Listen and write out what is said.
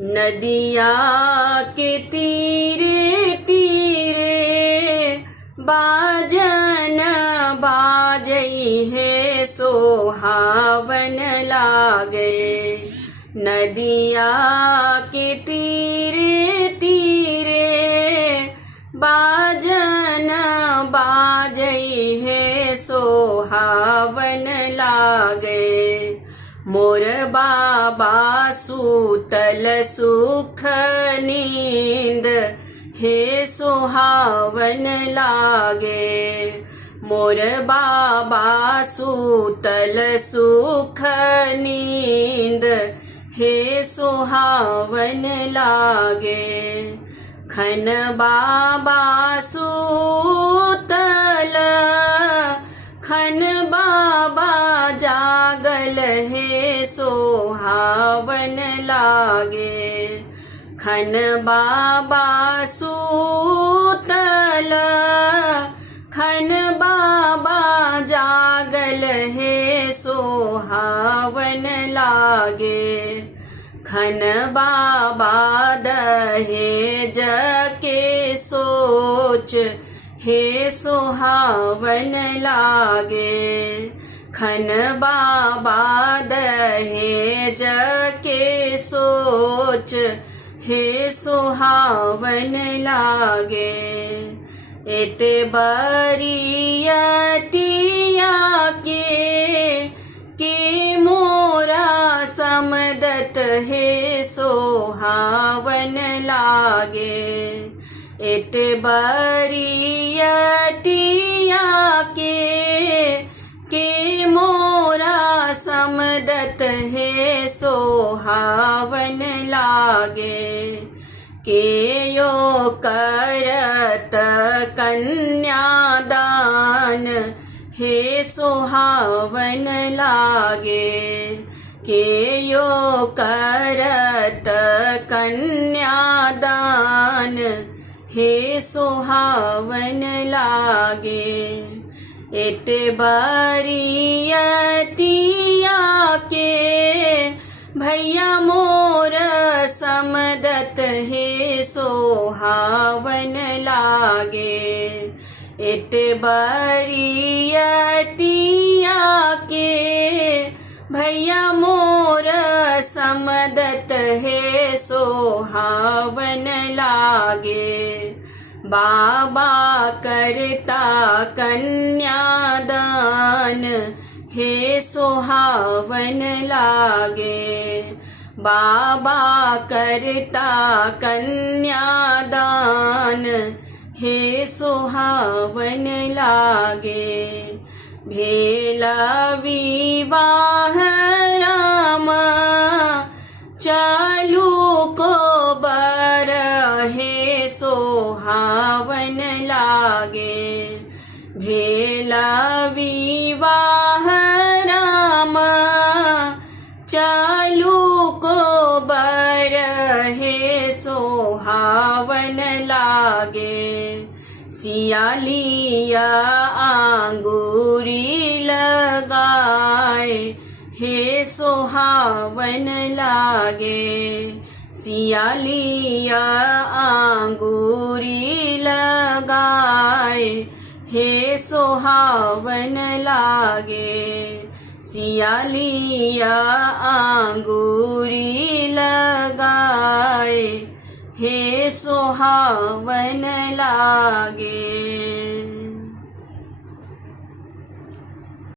नदिया के तीरे तीरे बाजन बाजई है सोहावन लागे। नदिया के तीरे तीरे बाजन बाजई है सोहावन लागे। मोर बाबा सूतल सुख नींद हे सुहावन लागे। मोर बाबा सूतल सुख नींद हे सुहावन लागे। खन बाबा सूतल खन बाबा जागल है सोहावन लागे। खन बाबा सूतल खन बाबा जागल है सोहावन लागे। खन बाबा दहेज के सोच हे सुहावन लागे। खन बाबा दहेज के सोच हे सुहावन लागे। एते बरियतिया के मोरा समदत हे सोहावन लागे। एते बरियतिया के मोरा समदत है सोहावन लागे। के यो करत कन्यादान हे सोहावन लागे। के यो करत कन्यादान हे सुहावन लागे। एते बरियतिया के भैया मोर समदत हे सोहावन लागे। एते बरियतिया के भैया मोर समदत है सोहावन लागे। बाबा करता कन्यादान हे सोहावन लागे। बाबा करता कन्यादान हे सुहावन लागे। भेला विवाह राम चालू को बर हे सोहावन लागे। भेला विवाह राम चालू को बर हे सोहावन लागे। सियालिया आंगूरी लगाए हे सोहावन लागे। सियालिया आंगूरी लगाए हे सोहावन लागे। सियालिया आंगूरी लगाए हे सुहावन लागे।